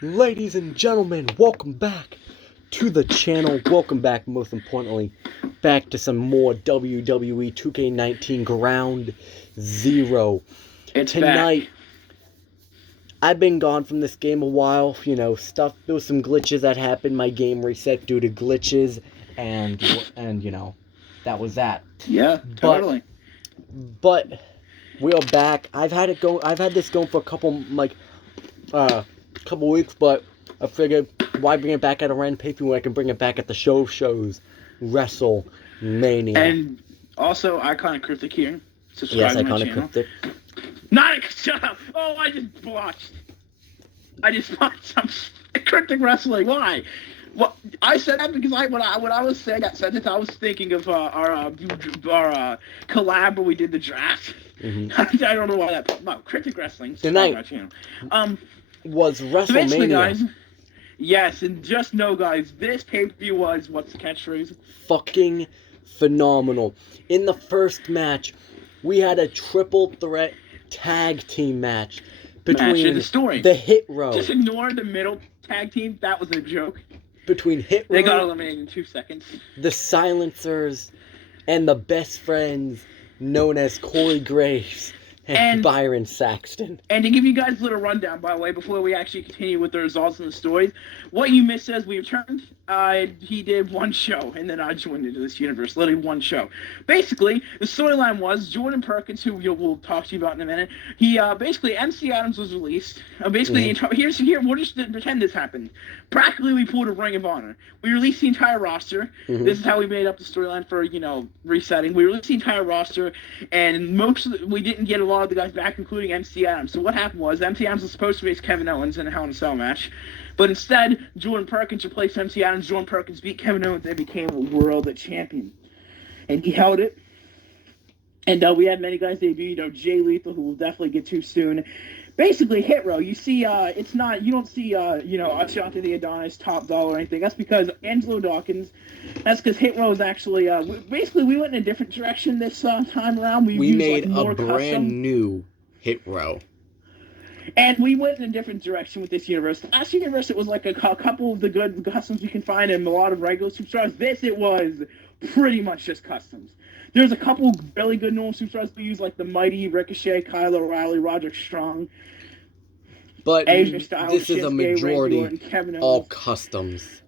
Ladies and gentlemen, welcome back to the channel. Welcome back, most importantly, back to some more WWE 2K19 Ground Zero. It's Tonight, back. I've been gone from this game a while. There was some glitches that happened. My game reset due to glitches, and that was that. Yeah, totally. But we are back. I've had this going for a couple weeks, but I figured, why bring it back at a random pay-per-view when I can bring it back at the shows, WrestleMania. And also, Iconic Cryptic here. Yes, Subscribe to my Iconic channel. Cryptic. Shut up! Oh, I just watched some Cryptic Wrestling. Why? Well, I said that because when I was saying that sentence, I was thinking of our collab where we did the draft. Mm-hmm. I don't know why that. No, Cryptic Wrestling. Tonight my channel. was WrestleMania. So basically, guys. Yes, and just know, guys, this pay-per-view was, what's the catchphrase? Fucking phenomenal. In the first match, we had a triple threat tag team match between the Hit Row. Just ignore the middle tag team. That was a joke. Between Hit Row. They got eliminated in 2 seconds. The Silencers and the Best Friends, known as Corey Graves and Byron Saxton. And to give you guys a little rundown, by the way, before we actually continue with the results and the stories, what you missed as we returned, he did one show, and then I joined into this universe, literally one show. Basically, the storyline was Jordan Perkins, who we'll talk to you about in a minute, he, basically, MC Adams was released. Here, we'll just pretend this happened. Practically, we pulled a Ring of Honor. We released the entire roster. Mm-hmm. This is how we made up the storyline for, resetting. We released the entire roster, and we didn't get a lot of the guys back, including MC Adams. So what happened was, MC Adams was supposed to face Kevin Owens in a Hell in a Cell match, but instead, Jordan Perkins replaced MC Adams. Jordan Perkins beat Kevin Owens and became a world champion. And he held it. And we had many guys debut, Jay Lethal, who we'll definitely get to soon. Basically, Hit Row, you see, you don't see, Ashante the Adonis, Top Dollar, or anything. That's because Angelo Dawkins, that's because Hit Row is actually, we went in a different direction this time around. We made a brand new Hit Row. And we went in a different direction with this universe. Last universe, it was like a couple of the good customs you can find and a lot of regular superstars. This, it was pretty much just customs. There's a couple really good normal superstars we use, like the Mighty, Ricochet, Kyle O'Reilly, Roderick Strong. But Asia Styles, this is a majority Orton, all customs.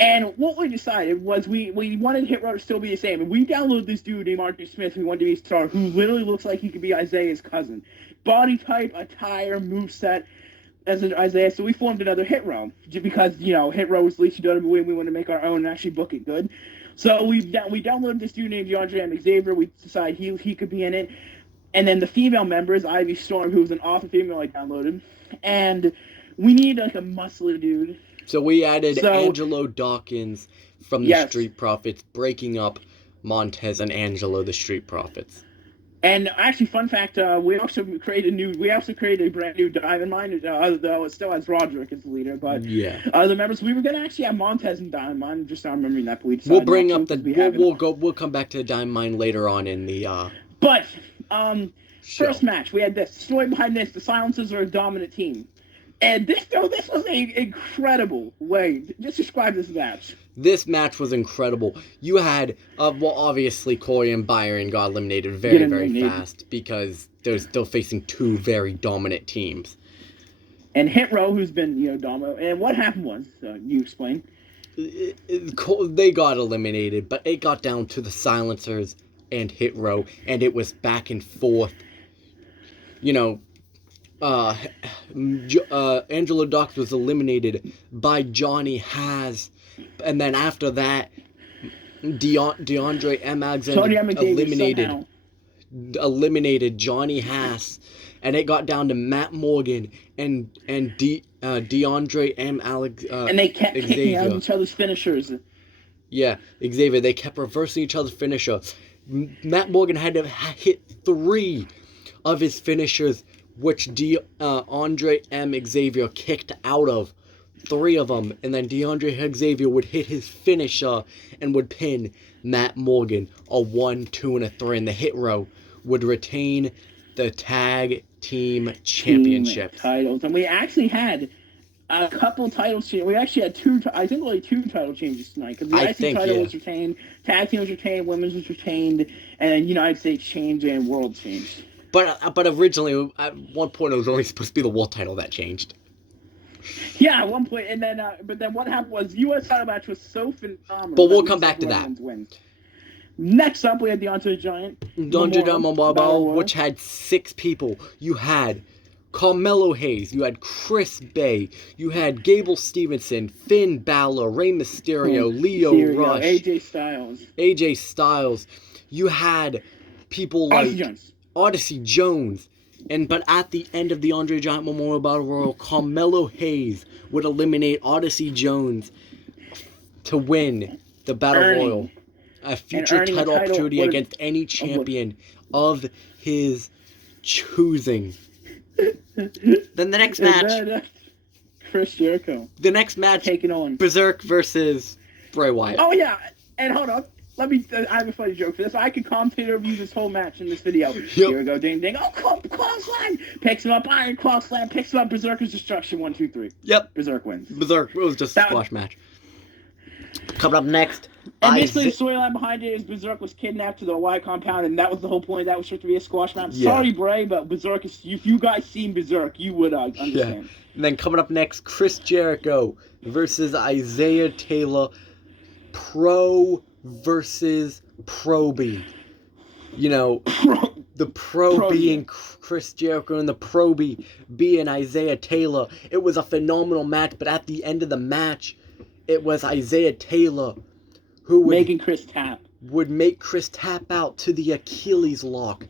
And what we decided was we wanted Hit Row to still be the same. And we downloaded this dude named R.J. Smith, who wanted to be a star, who literally looks like he could be Isaiah's cousin. Body type, attire, moveset as an Isaiah. So we formed another Hit Row. Because, Hit Row was least WWE, we wanted to make our own and actually book it good. So we downloaded this dude named DeAndre M. Xavier. We decided he could be in it. And then the female members, Ivy Storm, who was an awesome female I downloaded. And we need like a muscly dude. So we added Angelo Dawkins from the Street Profits, breaking up Montez and Angelo, the Street Profits. And actually, fun fact, we also created a brand new Diamond Mine, though it still has Roderick as the leader. But the members, we were gonna actually have Montez and Diamond Mine. Just not remembering that. But we'll bring up we'll come back to the Diamond Mine later on in the. First match, we had this story behind this. The Silencers are a dominant team. And this was an incredible way. Just describe this match. This match was incredible. You had, obviously Corey and Byron got eliminated very fast because they're still facing two very dominant teams. And Hit Row, who's been, dominant. And what happened was, you explain. They got eliminated, but it got down to the Silencers and Hit Row, and it was back and forth. Angelo Dawkins was eliminated by Johnny Haas, and then after that, DeAndre M. Alexander eliminated Johnny Haas, and it got down to Matt Morgan and DeAndre M. Alexander. And they kept kicking out each other's finishers. Yeah, Xavier. They kept reversing each other's finisher. Matt Morgan had to hit 3 of his finishers, which Andre M. Xavier kicked out of 3 of them, and then DeAndre Xavier would hit his finisher and would pin Matt Morgan, a 1, 2, and a 3, and the Hit Row would retain the tag team championships. Titles. And we actually had a couple title changes. We actually had I think only two title changes tonight because the I IC think, title yeah. was retained, tag team was retained, women's was retained, and then United States changed and world changed. But originally, at one point, it was only supposed to be the world title that changed. Yeah, at one point, and then but then what happened was U.S. title match was so phenomenal. But we'll come back to that. Wins. Next up, we had the Andre Giant Memorial, which had 6 people. You had Carmelo Hayes, you had Chris Bay, you had Gable Stevenson, Finn Balor, Rey Mysterio, Leo Rush, AJ Styles. You had people like Odyssey Jones. But at the end of the Andre Giant Memorial Battle Royal, Carmelo Hayes would eliminate Odyssey Jones to win the Battle Royal. A future title opportunity against any champion of his choosing. Then the next match, Chris Jericho. The next match, taking on Berserk versus Bray Wyatt. Oh yeah, and hold on. I have a funny joke for this. I could commentator review this whole match in this video. Yep. Here we go, ding ding. Oh, claw slam! Picks him up, iron claw slam. Picks him up, Berserker's destruction. 1, 2, 3. Yep. Berserk wins. Berserk. It was just a squash match. Coming up next. And basically, the storyline behind it is Berserk was kidnapped to the Wyatt compound, and that was the whole point. That was supposed to be a squash match. Yeah. Sorry, Bray, but Berserk is. If you guys seen Berserk, you would understand. Yeah. And then coming up next, Chris Jericho versus Isaiah Taylor. Pro versus Proby. You know, the pro being Chris Jericho and the Proby being Isaiah Taylor. It was a phenomenal match, but at the end of the match, it was Isaiah Taylor who would making Chris tap. Would make Chris tap out to the Achilles lock.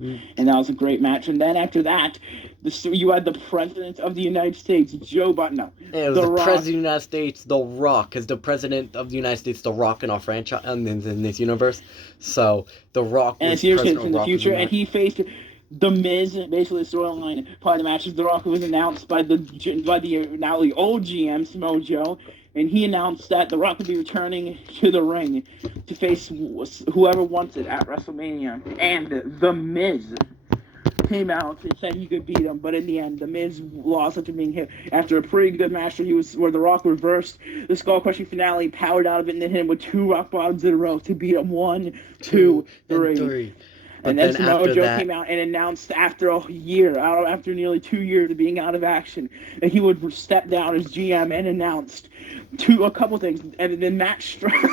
And that was a great match. And then after that, you had the President of the United States, Joe Biden. No, it was the President of the United States, The Rock, because the President of the United States, The Rock in our franchise, in this universe. So The Rock was President in the future, and he faced The Miz. Basically, the storyline part of the match is The Rock was announced by the now the old GM Samoa Joe. And he announced that The Rock would be returning to the ring to face whoever wants it at WrestleMania. And The Miz came out and said he could beat him, but in the end, The Miz lost after being hit. After a pretty good match where The Rock reversed the skull crushing finale, powered out of it, and then hit him with 2 rock bottoms in a row to beat him 1, 2, 3. And then Samoa Joe came out and announced after nearly 2 years of being out of action, that he would step down as GM and announced a couple things. And then Matt Striker.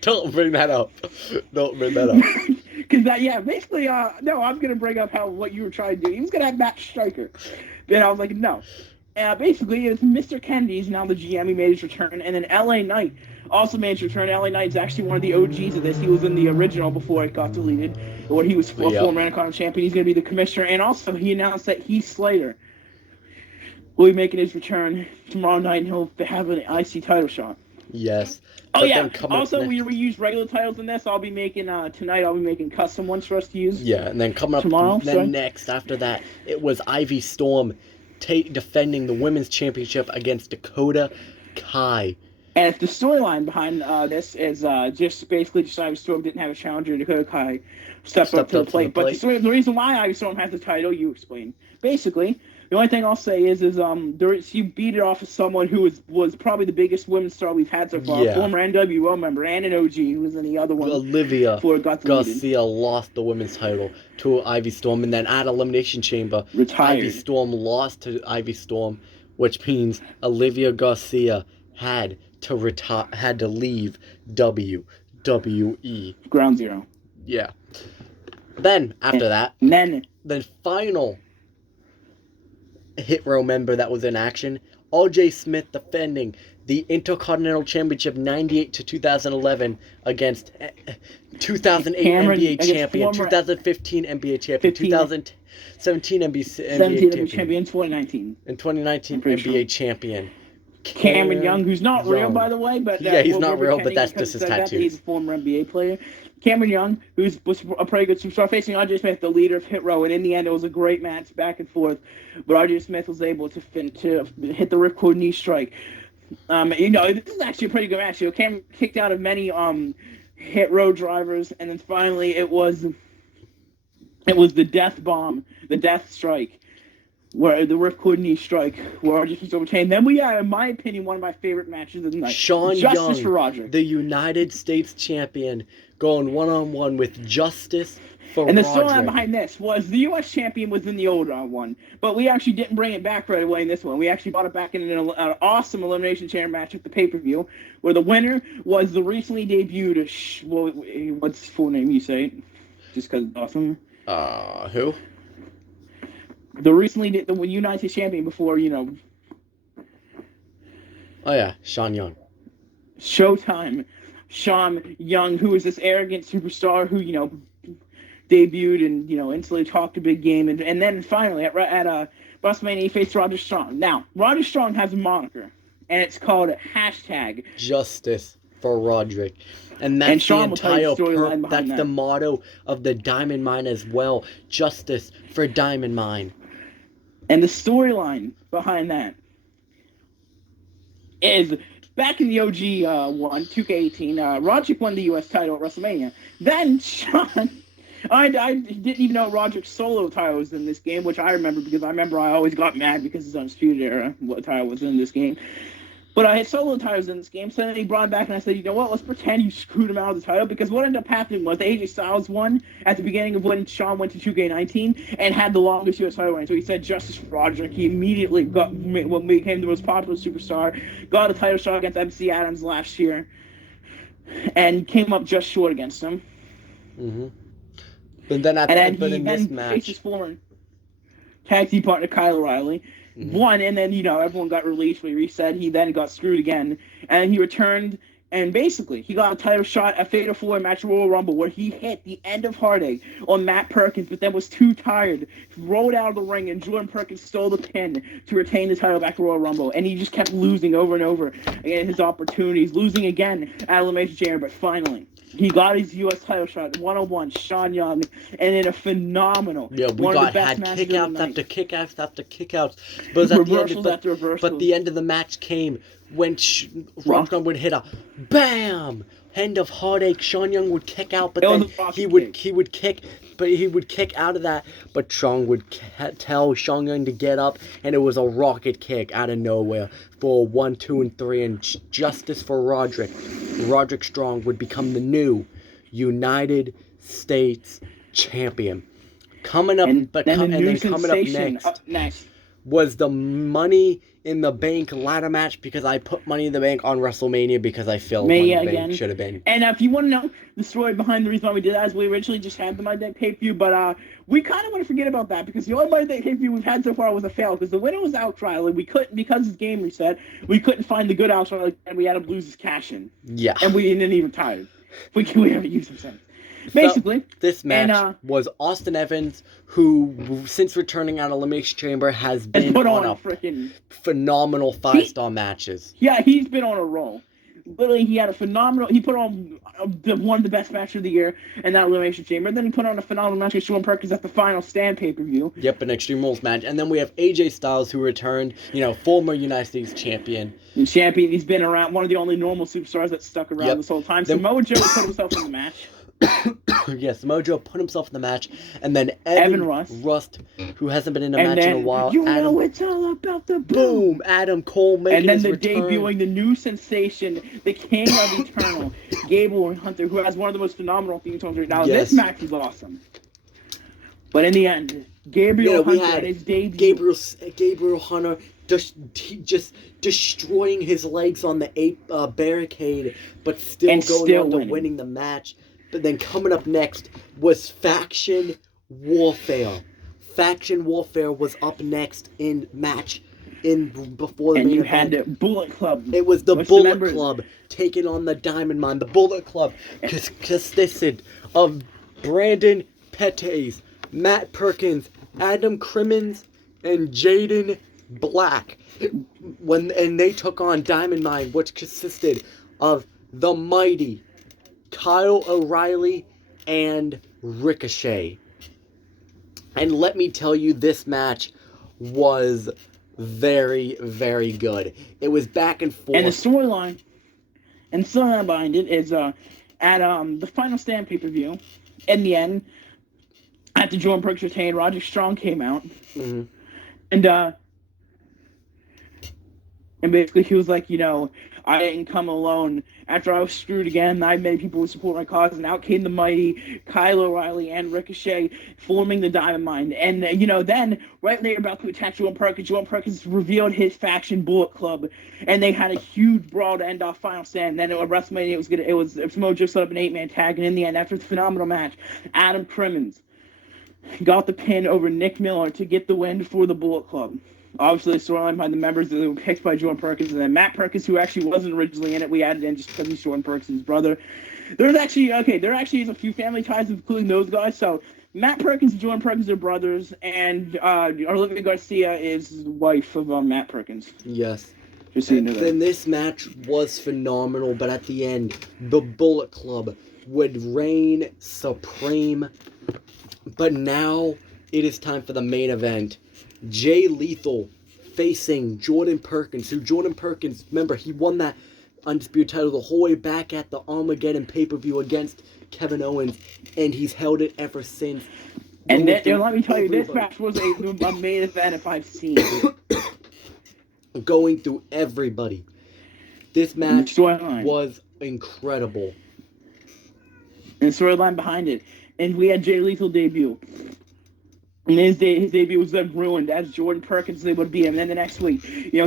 Don't bring that up. Don't bring that up. Because basically, no, I'm going to bring up what you were trying to do. He was going to have Matt Striker. And I was like, no. Basically, it's Mr. Kennedy's now the GM. He made his return. And then LA Knight also made his return. LA Knight's actually one of the OGs of this. He was in the original before it got deleted, where he was a former Intercontinental champion. He's going to be the commissioner. And also, he announced that Heath Slater will be making his return tomorrow night, and he'll have an IC title shot. Yes. Oh, yeah. Also, we use regular titles in this. I'll be making, tonight, I'll be making custom ones for us to use. Yeah, and then coming up tomorrow. Next, after that, it was Ivy Storm defending the women's championship against Dakota Kai. And if the storyline behind this is just Ivy Storm didn't have a challenger, Dakota Kai stepped up to the plate. But the reason why Ivy Storm has the title, you explain. Basically, the only thing I'll say is she beat it off of someone who was probably the biggest women's star we've had so far, a former NWO member and an OG who was in the other one. Olivia Garcia lost the women's title to Ivy Storm, and then at Elimination Chamber, Ivy Storm lost to Ivy Storm, which means Olivia Garcia had to leave WWE. Ground Zero. Yeah. Then after that, the final Hit Row member that was in action, RJ Smith defending the Intercontinental Championship 98 to 2011 against 2008 NBA champion, 2015 NBA champion, 2017 NBA champion, 2019. And 2019 NBA champion. Cameron Young, who's not real, by the way, but he's not real, but that's just his tattoos. He's a former NBA player. Cameron Young, was a pretty good superstar, facing RJ Smith, the leader of Hit Row, and in the end, it was a great match, back and forth. But RJ Smith was able to hit the ripcord knee strike. This is actually a pretty good match. Cameron kicked out of many Hit Row drivers, and then finally, it was the death bomb, the death strike. where the ripcord knee strike, where Roderick was overtaken. Then we had, in my opinion, one of my favorite matches of the night. Sean Justice Young, for Roderick. the United States champion, going one-on-one with Justice for And the Roderick. storyline behind this was the U.S. champion was in the old one, but we actually didn't bring it back right away in this one. We actually brought it back in an awesome Elimination Chamber match at the pay-per-view, where the winner was the recently debuted, what's his full name, you say it? Just because it's awesome. Who? The United States champion before, Oh yeah, Sean Young. Showtime. Sean Young, who is this arrogant superstar who, debuted and, instantly talked a big game. And then finally, at WrestleMania, he faced Roderick Strong. Now, Roderick Strong has a moniker, and it's called Justice for Roderick. And that's Sean the entire that's the motto of the Diamond Mine as well. Justice for Diamond Mine. And the storyline behind that is back in the OG one, 2K18, Roderick won the U.S. title at WrestleMania. Then Sean, I didn't even know Roderick's solo title was in this game, which I remember because I always got mad because it's Undisputed Era, what title was in this game. But I had solo titles in this game, so then he brought it back, and I said, you know what, let's pretend you screwed him out of the title, because what ended up happening was AJ Styles won at the beginning of when Shawn went to 2K19 and had the longest U.S. title reign. So he said Justice for Roderick. He immediately became the most popular superstar, got a title shot against MC Adams last year, and came up just short against him. Mm-hmm. But then in this match, faced his former tag team partner Kyle O'Reilly. Mm-hmm. Won, and then, everyone got released. We reset. He then got screwed again. And he returned, and basically, he got a title shot at Fatal 4 match Royal Rumble, where he hit the end of Heartache on Matt Perkins, but then was too tired, rolled out of the ring, and Jordan Perkins stole the pin to retain the title back at Royal Rumble. And he just kept losing over and over again his opportunities, losing again at Elimination Chamber, but finally, he got his U.S. title shot, 101, Sean Young, and in a phenomenal, had kickouts after kickouts after kickouts. But at the end of the match came when Roderick would hit a BAM! End of Heartache. Sean Young would kick out, but then he would kick out of that. But Sean would tell Sean Young to get up, and it was a rocket kick out of nowhere for 1, 2, and 3, and Justice for Roderick. Roderick Strong would become the new United States champion. Coming up next was the Money in the Bank ladder match, because I put Money in the Bank on WrestleMania because I feel Money in the Bank should have been. And if you want to know the story behind the reason why we did that, is we originally just had the Money in the Bank pay-per-view, but we kind of want to forget about that, because the only Money in the Bank pay-per-view we've had so far was a fail, because the winner was Alex Riley. We couldn't, because his game reset, we couldn't find the good Alex Riley, and we had to lose his cash-in. Yeah. And we didn't even tired. We haven't used him since. Basically, this match was Austin Evans, who, since returning out of Elimination Chamber, has been put on a phenomenal 5-star matches. Yeah, he's been on a roll. Literally, he had a phenomenal. He put on one of the best matches of the year in that Elimination Chamber. Then he put on a phenomenal match with Sean Perkins at the Final Stand pay-per-view. Yep, an Extreme Rules match. And then we have AJ Styles, who returned, former United States champion. He's been around, one of the only normal superstars that stuck around this whole time. Samoa Joe put himself in the match. Yes, Mojo put himself in the match, and then Evan Rust, who hasn't been in a match in a while. It's all about the boom. Adam Cole making his return. And then debuting the new sensation, the King of Eternal, Gable Hunter, who has one of the most phenomenal theme songs right now. Yes. This match was awesome. But in the end, Gabriel Hunter at his debut. Gabriel Hunter just destroying his legs on the barricade, but still winning the match. But then coming up next was Faction Warfare. Faction Warfare was up next in match before the main event. And you had the Bullet Club. It was the Bullet Club taking on the Diamond Mine. The Bullet Club consisted of Brandon Pettis, Matt Perkins, Adam Crimmins, and Jaden Black. And they took on Diamond Mine, which consisted of the mighty Kyle O'Reilly and Ricochet. And let me tell you, this match was very, very good. It was back and forth. And the storyline behind it is at the Final Stand pay-per-view, in the end, after Jordan Perkins retained, Roderick Strong came out. Mm-hmm. And basically, he was like, I didn't come alone. After I was screwed again, I made people who support my cause, and out came the mighty Kyle O'Reilly and Ricochet, forming the Diamond Mine. And, then, right when they were about to attack Jordan Perkins revealed his faction, Bullet Club, and they had a huge brawl to end off Final Stand. And then at WrestleMania, it was Mojo set up an 8-man tag, and in the end, after the phenomenal match, Adam Crimmins got the pin over Nick Miller to get the win for the Bullet Club. Obviously, the storyline by the members that were picked by Jordan Perkins, and then Matt Perkins, who actually wasn't originally in it, we added in just because he's Jordan Perkins' brother. There actually is a few family ties, including those guys. So Matt Perkins and Jordan Perkins are brothers, and Olivia Garcia is the wife of Matt Perkins. Yes. Just so you know that. Then this match was phenomenal, but at the end, the Bullet Club would reign supreme. But now it is time for the main event. Jay Lethal facing Jordan Perkins, who Jordan Perkins, remember, he won that Undisputed title the whole way back at the Armageddon pay-per-view against Kevin Owens, and he's held it ever since. And let me tell you, this match was a main event if I've seen it. Going through everybody. This match was incredible. And the storyline behind it. And we had Jay Lethal debut. And his debut was then ruined as Jordan Perkins. They would beat him. And then the next week, he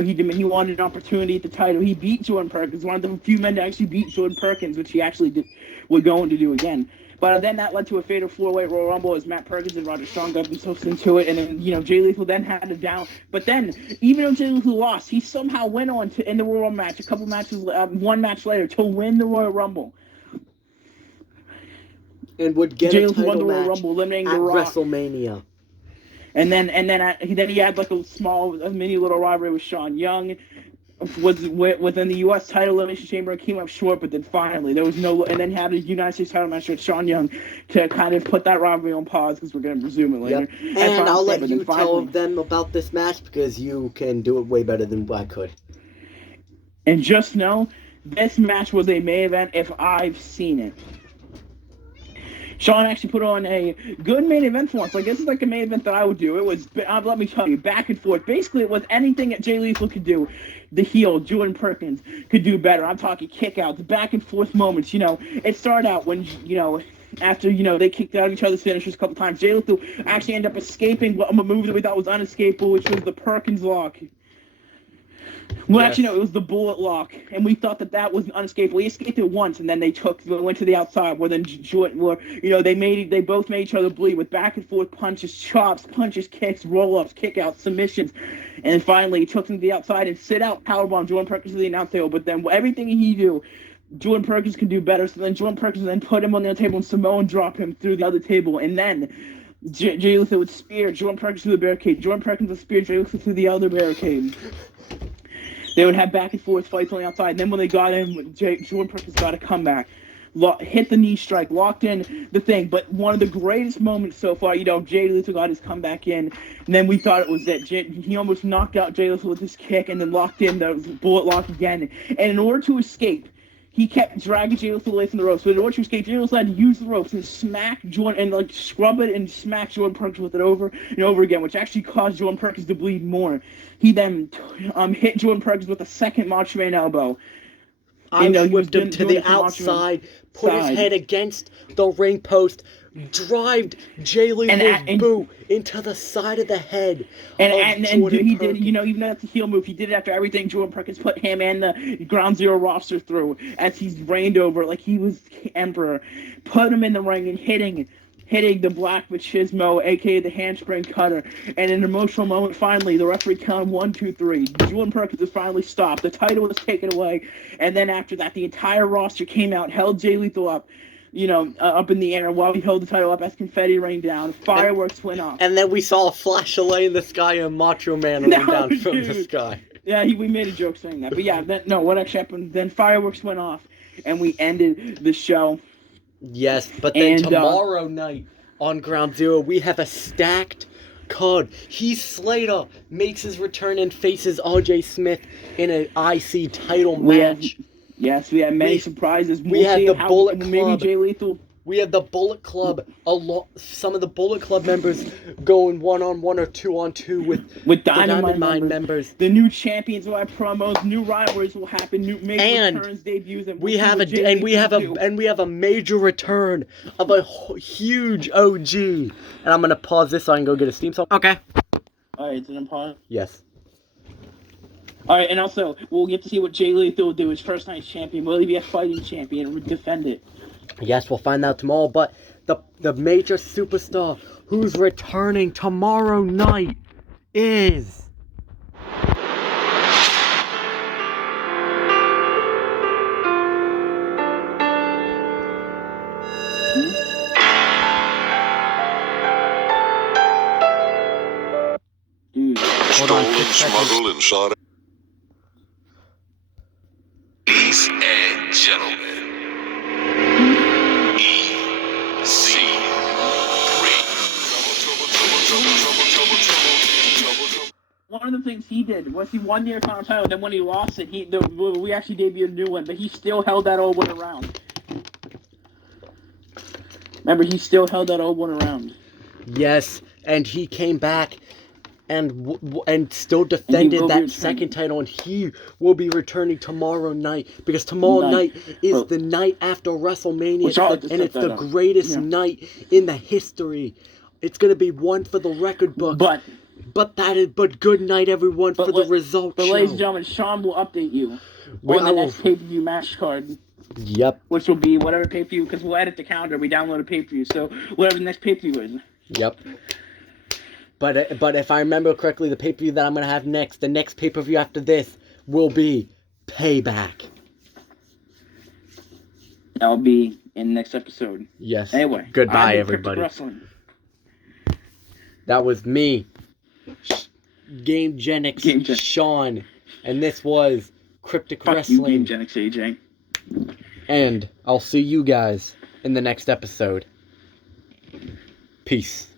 wanted an opportunity at the title. He beat Jordan Perkins, one of the few men to actually beat Jordan Perkins, which he actually would go on to do again. But then that led to a fatal 4-way Royal Rumble as Matt Perkins and Roger Strong got themselves into it. And then, Jay Lethal then had it down. But then, even though Jay Lethal lost, he somehow went on to, in the Royal Rumble match, one match later, to win the Royal Rumble. And would get Jay a Lethal won title the Royal match Rumble, eliminating at The Rock. WrestleMania. And then he had like a mini little rivalry with Sean Young. Was within the U.S. title elimination chamber, came up short, but then finally there was no, and then had a United States title match with Sean Young to kind of put that rivalry on pause because we're going to resume it later. Yep. And I'll let you tell them about this match because you can do it way better than I could. And just know, this match was a main event if I've seen it. Sean actually put on a good main event for us. Like, this is like a main event that I would do. It was, let me tell you, back and forth. Basically, it was anything that Jay Lethal could do. The heel, Jordan Perkins, could do better. I'm talking kickouts, back and forth moments. It started out when, after, they kicked out each other's finishers a couple times. Jay Lethal actually ended up escaping a move that we thought was unescapable, which was the Perkins lock. Well, yes. Actually, no, it was the bullet lock, and we thought that was unescapable. He escaped it once, and then they went to the outside, where then they both made each other bleed with back and forth punches, chops, kicks, roll-ups, kick-outs, submissions, and then finally he took him to the outside and sit out powerbomb Jordan Perkins to the announce table. But then everything he do, Jordan Perkins could do better. So then Jordan Perkins then put him on the other table and Samoan drop him through the other table, and then Jay Lethal would spear Jordan Perkins through the barricade. Jordan Perkins would spear Jay Lethal through the other barricade. They would have back and forth fights on the outside. And then when they got in, Jordan Perkins got a comeback. Hit the knee strike, locked in the thing. But one of the greatest moments so far, Jay Lethal got his comeback in. And then we thought it was it. He almost knocked out Jay Lethal with his kick and then locked in the bullet lock again. And in order to escape, he kept dragging Jay Lethal away from the ropes. So in order to escape, Jay Lethal had to use the ropes and smack Jordan, and scrub it and smack Jordan Perkins with it over and over again, which actually caused Jordan Perkins to bleed more. He then hit Jordan Perkins with a second Macho Man elbow. Whipped him to the outside, put his head against the ring post, drived Jay Lethal's boot into the side of the head. And he did, even though that's a heel move, he did it after everything Jordan Perkins put him and the Ground Zero roster through as he's reigned over like he was emperor. Put him in the ring and hitting the Black Machismo, a.k.a. the handspring cutter. And in an emotional moment, finally, the referee counted 1, 2, 3. Jordan Perkins was finally stopped. The title was taken away. And then after that, the entire roster came out, held Jay Lethal up, up in the air while he held the title up as confetti rained down. Fireworks went off. And then we saw a flash of light in the sky and Macho Man went down from the sky. Yeah, we made a joke saying that. But yeah, what actually happened, then fireworks went off, and we ended the show. Yes, but then tomorrow night on Ground Zero, we have a stacked card. Heath Slater makes his return and faces R.J. Smith in an IC title match. We have many surprises. We have the Bullet Club. Maybe Jay Lethal. We have the Bullet Club, some of the Bullet Club members going 1-on-1 or 2-on-2 with the Dynamite Dynamite members. The new champions will have promos, new rivalries will happen, new And returns, debuts, and we have a major return of a huge OG. And I'm gonna pause this so I can go get a Steam song. Okay. Alright, it's an pause. Yes. Alright, and also, we'll get to see what Jay Lethal will do, his first night's champion. Will he be a fighting champion and defend it? Yes, we'll find out tomorrow, but the major superstar who's returning tomorrow night is... Stolen, smuggled, and sought. Ladies and gentlemen, One of the things he did was he won the Intercontinental title, then when he lost it, we actually debuted a new one, but he still held that old one around. Remember, he still held that old one around. Yes, and he came back and still defended that second title, and he will be returning tomorrow night, because tomorrow night is the night after WrestleMania, and it's the greatest night in the history. It's gonna be one for the record book. But good night, everyone, for the result show. But ladies and gentlemen, Sean will update you on the next pay-per-view match card. Yep. Which will be whatever pay-per-view, because we'll edit the calendar. We download a pay-per-view, so whatever the next pay-per-view is. Yep. But if I remember correctly, the pay-per-view that I'm going to have next, the next pay-per-view after this, will be Payback. That'll be in the next episode. Yes. Anyway. Goodbye, everybody. That was me, GameGenix Sean, and this was Cryptic Wrestling. You, GameGenix AJ. And I'll see you guys in the next episode. Peace.